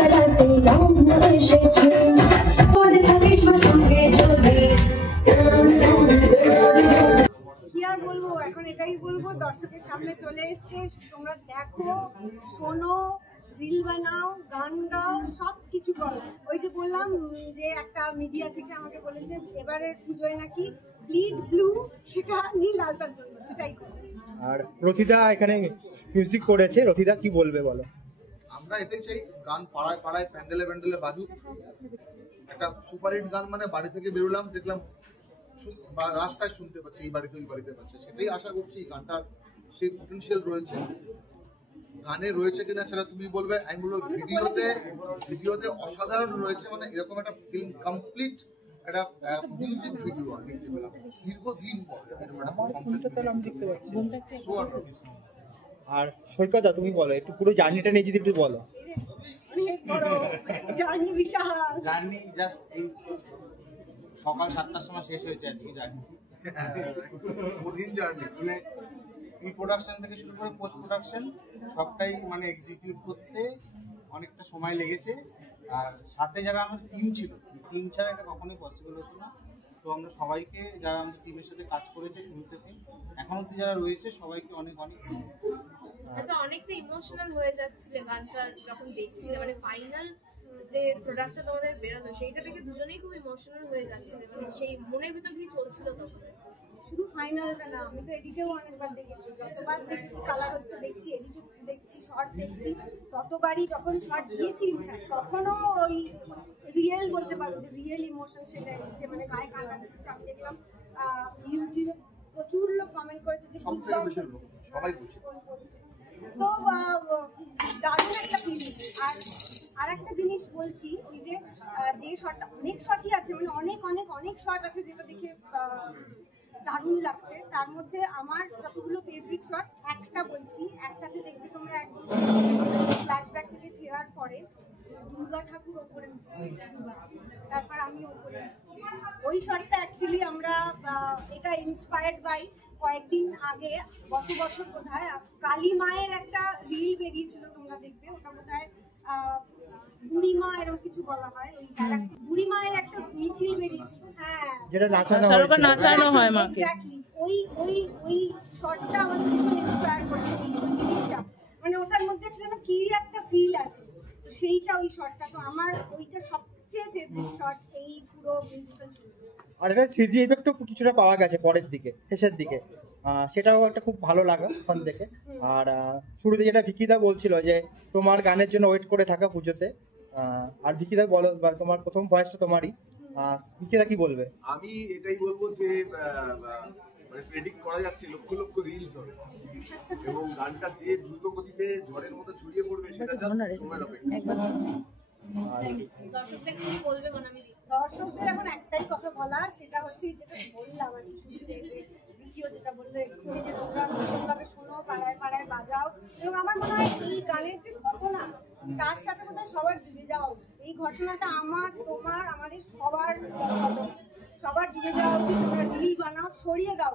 সারাতে রং এসেছে পদে থাকিস সঙ্গে চলে। কি আর বলবো, এখন এটাই বলবো, দর্শকের সামনে চলে এসছে, তোমরা দেখো, শোনো, রিল বানাও, গান গাও, সব কিছু করো। ওই যে বললাম যে একটা মিডিয়া থেকে আমাকে বলেছে এবারের পুজোয় নাকি ব্লিড ব্লু, সেটা নীল আলতার জন্য, সেটাই করো। আর রথিদা এখানে মিউজিক করেছে, রথিদা কি বলবে বলো? আমরা এটাই চাই, গান পাড়ায় পাড়ায় প্যান্ডেলে প্যান্ডেলে বাজুক, একটা সুপারহিট গান, মানে বাড়ি থেকে বেরোলাম দেখলাম রাস্তায় শুনতে পাচ্ছি, এই বাড়িতে ওই বাড়িতে পাচ্ছে, সেটাই আশা করছি। গানটার সেই পটেনশিয়াল রয়েছে, গানে রয়েছে কিনা সেটা তুমি বলবে, আমি বলবো ভিডিওতে অসাধারণ রয়েছে। মানে এরকম একটা ফিল্ম কমপ্লিট একটা মিউজিক ভিডিও দেখতে পেলাম দীর্ঘদিন পর। আর সৈকতা তুমি বলো একটু, পুরো জার্নিটা নিয়ে যদি একটু বলো। জার্নি জাস্ট এই সকাল 7টার সময় শেষ হয়েছে আজকে জার্নি। কঠিন জার্নি, মানে প্রি প্রোডাকশন থেকে শুরু করে পোস্ট প্রোডাকশন সবটাই মানে এক্সিকিউট করতে অনেকটা সময় লেগেছে। আর সাথে যারা আমার টিম ছিল, টিম ছাড়া এটা কখনোই পসিবল হতো না। তো আমরা সবাইকে, যারা আমাদের টিমের সাথে কাজ করেছে শুরু থেকে এখন অব্দি যারা রয়েছে, সবাইকে অনেক অনেক। আচ্ছা, অনেকটা ইমোশনাল হয়ে যাচ্ছিলে গানটা যখন দেখছিলে, মানে ফাইনাল যে প্রোডাক্টটা তোমাদের বেরোলো সেইটা থেকে দুজনেই খুব ইমোশনাল হয়ে যাচ্ছিলে, মানে সেই মনের ভিতর কি চলছিল তখন? শুধু ফাইনালটা না, আমি তো এডিটেও অনেকবার দেখেছি, যতবার দেখছি কালার হচ্ছে দেখছি, এডিট হচ্ছে দেখছি, শর্ট দেখছি, ততবারই যখন শর্ট দিয়েছি তখনও ওই রিয়েল বলতে পারবো যে রিয়েল ইমোশন সেটা এসছে, মানে গায়ে কান্না দিচ্ছে। আমি দেখলাম ইউটিউবে প্রচুর লোক কমেন্ট করেছে যে সবাই বলছে। তো দারুণ একটা ফিলিং। আর একটা জিনিস বলছি, ওই যে শটটা, অনেক শটই আছে, মানে অনেক অনেক অনেক শট আছে যেটা দেখে দারুণ লাগছে। তার মধ্যে আমার যতগুলো ফেভারিট শট, একটা বলছি, একটাতে দেখবে তোমরা একদম ফ্ল্যাশব্যাক থেকে ফেরার পরে দুর্গা ঠাকুর ওপরে উঠছে, তারপর আমি ওপরে উঠছি। ওই শটটা অ্যাকচুয়ালি আমরা, এটা ইন্সপায়ার্ড বাই কয়েকদিন আগে, গত বছর বোধহয় কালী মায়ের একটা রিল বেরিয়েছিল, তোমরা দেখবে, ওটা বোধহয় বুড়িমা এরকম কিছু বলা হয়, ওই বুড়ি মায়ের একটা মিছিল বেরিয়েছিল, হ্যাঁ, যেটা নাচানো হয় মাকে। ওই ওই ওই শটটা আমাদের ভীষণ ইন্সপায়ার করেছে, ওই জিনিসটা, মানে ওটার মধ্যে যেন কি একটা ফিল আছে, তো সেইটা ওই শটটা, তো আমার ওইটা সবচেয়ে ফেভারিট শট এই পুরো মিউজিক্যাল। আর এটা 3G এফেক্টও কিছুটা পাওয়া গেছে পরের দিকে, শেষের দিকে, সেটাও একটা খুব ভালো লাগা ওখান থেকে। আর শুরুতে যেটা ভিকিদা বলছিল যে তোমার গানের জন্য ওয়েট করে থাকা পুজোতে, আর ভিকিদা বলো, তোমার প্রথম ভয়েসটা তোমারই, ভিকিদা কি বলবে? আমি এটাই বলবো যে মানে প্রেডিক্ট করা যাচ্ছে লক্ষ লক্ষ রিলস হবে, এবং গানটা যে দ্রুত গতিতে ঝড়ের মতো ছড়িয়ে পড়বে সেটা জাস্ট সময়ের অপেক্ষা। দর্শকদের কি বলবে মনামি? দর্শকদের এখন একটাই কথা বলার, সেটা হচ্ছে যেটা বললাম আমি শুরুতে, যে ভিডিও যেটা বললো এক্ষুনি, যে তোমরা ভীষণভাবে শোনো, পাড়ায় পাড়ায় বাজাও, এবং আমার মনে হয় এই গানের যে ঘটনা, তার সাথে বোধহয় সবার জুড়ে যাওয়া উচিত। এই ঘটনাটা আমার, তোমার, আমাদের সবার জুড়ে যাওয়া উচিত। তোমরা রিল বানাও, ছড়িয়ে দাও।